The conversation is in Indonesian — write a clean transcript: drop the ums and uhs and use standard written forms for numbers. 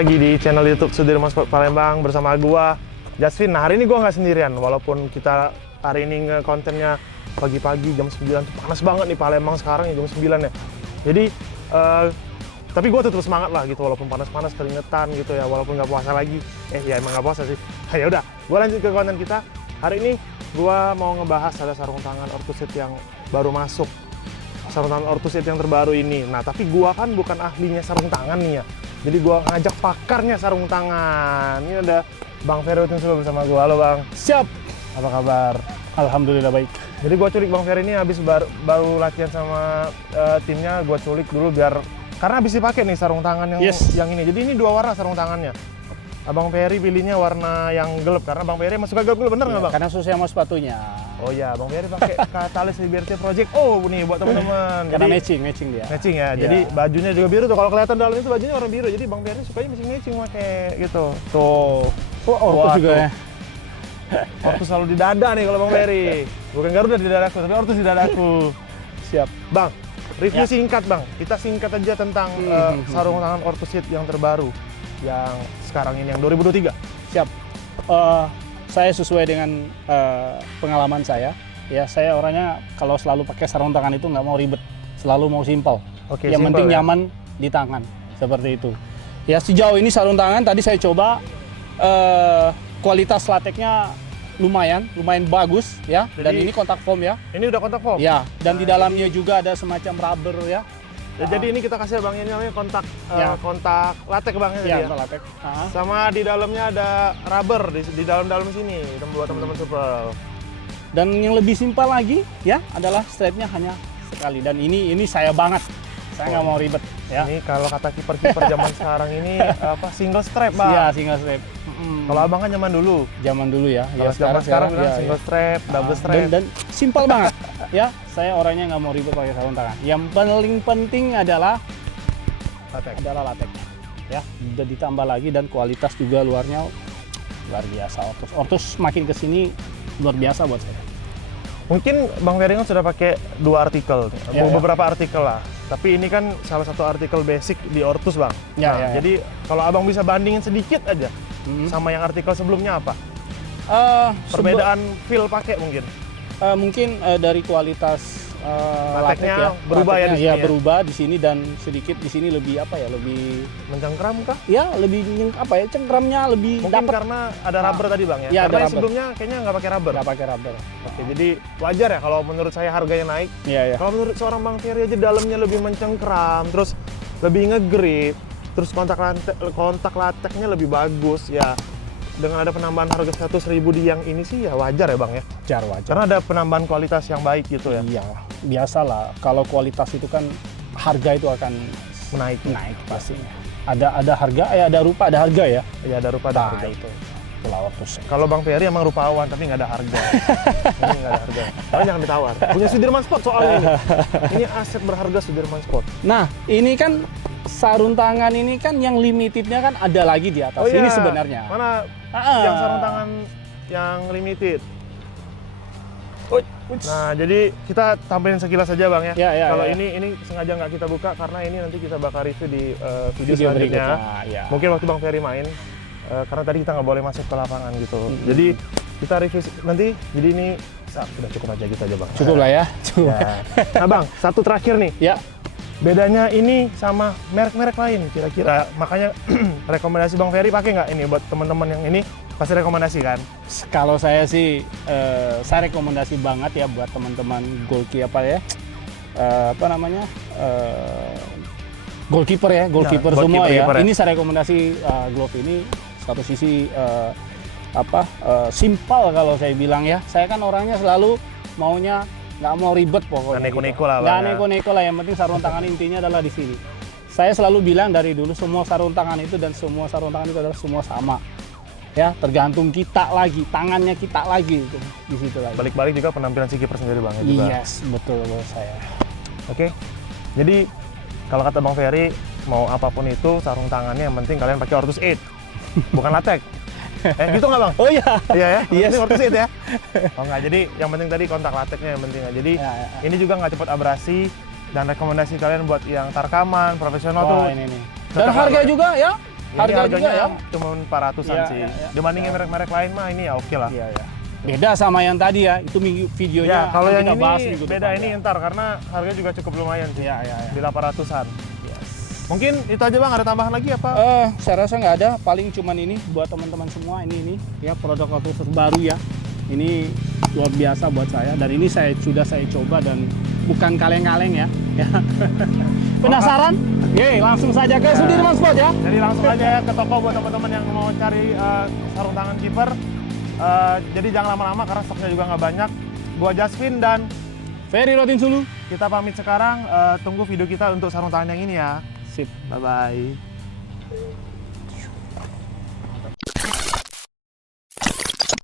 lagi di channel YouTube Sudirman Sport Palembang bersama gua Jasvin. Nah, hari ini gua nggak sendirian, walaupun kita hari ini kontennya pagi-pagi jam 9 tuh panas banget nih Palembang sekarang ya jam 9 ya. Jadi tapi gua tetap semangat lah gitu, walaupun panas-panas keringetan gitu ya, walaupun nggak puasa lagi. Ya emang nggak puasa sih. Ya udah, gua lanjut ke konten kita. Hari ini gua mau ngebahas ada sarung tangan Orthoset yang baru masuk. Sarung tangan Orthoset yang terbaru ini. Nah, tapi gua kan bukan ahlinya sarung tangan nih ya. Jadi gua ngajak pakarnya sarung tangan. Ini ada Bang Ferry sudah bersama gua. Halo Bang. Siap. Apa kabar? Alhamdulillah baik. Jadi gua culik Bang Ferry ini habis baru latihan sama timnya. Gua culik dulu biar karena habis dipakai nih sarung tangan yang ini. Jadi ini dua warna sarung tangannya. Abang Ferry pilihnya warna yang gelap karena Bang Ferry masuk gelap, bener nggak Bang? Karena sesuai sama sepatunya. Oh ya, Bang Ferry pakai Catalyst Liberty Project. Oh, nih buat teman-teman. Karena matching dia. Matching ya. Jadi bajunya juga biru tuh. Kalau kelihatan dalam itu bajunya warna biru. Jadi Bang Ferry sukanya matching pakai gitu. Tuh. Oh, Orthos juga ya. Orthos selalu di dada nih kalau Bang Ferry. Bukan Garuda di dadaku, tapi Orthos di dadaku. Siap. Bang, review singkat Bang. Kita singkat aja tentang sarung tangan Orthoset yang terbaru. Yang sekarang ini, yang 2023. Siap. Saya sesuai dengan pengalaman saya. Ya, saya orangnya kalau selalu pakai sarung tangan itu nggak mau ribet. Selalu mau simpel. Oke, yang simple, penting ya? nyaman di tangan. Seperti itu. Ya, sejauh ini sarung tangan tadi saya coba kualitas lateknya lumayan bagus ya. Dan ini kontak foam ya. Ini udah kontak foam? Ya, dan di dalamnya juga ada semacam rubber ya. Jadi ini kita kasih Bang, ini namanya kontak kontak latek Bang ya. Iya, latek. Sama di dalamnya ada rubber di dalam sini buat teman-teman supel. Dan yang lebih simpel lagi ya adalah strapnya hanya sekali. Dan ini saya banget. Saya nggak mau ribet ya. Ini kalau kata kiper-kiper zaman sekarang ini apa single strap Bang? Iya, single strap. Kalau Abang kan zaman dulu. Zaman dulu ya. Kalau sekarang bilang single strap, double strap. Dan simpel banget. Ya, saya orangnya nggak mau ribet pakai sarung tangan. Yang paling penting adalah lateknya. Ya, udah ditambah lagi dan kualitas juga luarnya luar biasa. Orthos makin kesini luar biasa buat saya. Mungkin Bang Ferry kan sudah pakai dua artikel, beberapa artikel lah. Tapi ini kan salah satu artikel basic di Orthos Bang. Jadi kalau Abang bisa bandingin sedikit aja sama yang artikel sebelumnya apa? Perbedaan feel pakai mungkin? Mungkin dari kualitas lateknya berubah ya di sini. Ya, berubah di sini dan sedikit di sini lebih apa ya? Lebih mencengkram kah? Ya, lebih apa ya? Cengkramnya lebih mungkin dapat. Karena ada rubber tadi Bang ya. Ya, karena yang sebelumnya kayaknya nggak pakai rubber. Nggak pakai rubber. Oke, jadi wajar ya kalau menurut saya harganya naik. Iya. Kalau menurut seorang Bang Ferry aja dalamnya lebih mencengkram, terus lebih ngegrip, terus kontak lateknya lebih bagus ya. Dengan ada penambahan harga 100.000 di yang ini sih ya wajar ya Bang ya? Wajar. Karena ada penambahan kualitas yang baik gitu ya? Iya, biasalah. Kalau kualitas itu kan harga itu akan naik pastinya. Ada harga, ada rupa, ada harga ya? Iya, ada rupa, ada harga. Itu pelawak terus. Kalau Bang Ferry emang rupawan tapi nggak ada harga. Ini nggak ada harga. Tapi jangan ditawar. Punya Sudirman Sport soalnya ini. Ini aset berharga Sudirman Sport. Nah, ini kan sarung tangan ini kan yang limitednya kan ada lagi di atas. Ini sebenarnya. Mana yang sarung tangan yang limited? Nah, jadi kita tampilin sekilas saja Bang ya. Kalau ini sengaja nggak kita buka karena ini nanti kita bakal review di video selanjutnya. Mungkin waktu Bang Ferry main, karena tadi kita nggak boleh masuk ke lapangan gitu. Jadi kita review nanti. Jadi ini sudah cukup aja gitu aja Bang. Cukup lah ya. Nah Bang, satu terakhir nih. Ya. Bedanya ini sama merek-merek lain kira-kira. Makanya rekomendasi Bang Ferry pakai nggak ini buat teman-teman yang ini pasti rekomendasi kan? Kalau saya sih saya rekomendasi banget ya buat teman-teman goalkeeper goalkeeper semua ya. Ini saya rekomendasi glove ini satu sisi simpel kalau saya bilang ya. Saya kan orangnya selalu maunya nggak mau ribet pokoknya. Neko-neko lah. Nggak neko-neko lah. Yang penting sarung tangan intinya adalah di sini. Saya selalu bilang dari dulu semua sarung tangan itu dan semua sarung tangan itu adalah semua sama. Ya, tergantung kita lagi, tangannya kita lagi itu di situ lagi. Balik-balik juga penampilan si kiper sendiri Bang ya juga. Yes, betul menurut saya. Oke. Jadi kalau kata Bang Ferry mau apapun itu sarung tangannya yang penting kalian pakai Orthoset. Bukan latek. Gitu nggak Bang? Oh iya. Iya ya? Yes. Ini Orthoset ya? Oh nggak, jadi yang penting tadi kontak lateknya yang penting. Jadi ini juga nggak cepat abrasi dan rekomendasi kalian buat yang tarkaman, profesional tuh. Ini nih. Dan harga juga ya Ini Harga juga ya. cuma 400-an Iya, sih. iya, iya. Dibandingin merek-merek lain mah ini ya oke lah. Iya, iya. Beda sama yang tadi ya, itu videonya Ya, kalau akan yang kita bahas ini minggu beda depan, ini ya. ntar karena harga juga cukup lumayan sih. Iya, iya, iya. Di 800-an. Yes. Mungkin itu aja Bang, ada tambahan lagi apa? Saya rasa nggak ada, paling cuman ini buat teman-teman semua ini ya produk Lotus baru ya. Ini luar biasa buat saya dan ini sudah saya coba dan bukan kaleng-kaleng ya. Ya. Penasaran? Ye, langsung saja ke Sudirman Sport ya. Jadi langsung aja ke toko buat teman-teman yang mau cari sarung tangan kiper. Jadi jangan lama-lama karena stoknya juga nggak banyak. Gua Jasvin dan Ferry Rotin Sulu. kita pamit sekarang. Tunggu video kita untuk sarung tangan yang ini ya. Sip. Bye-bye.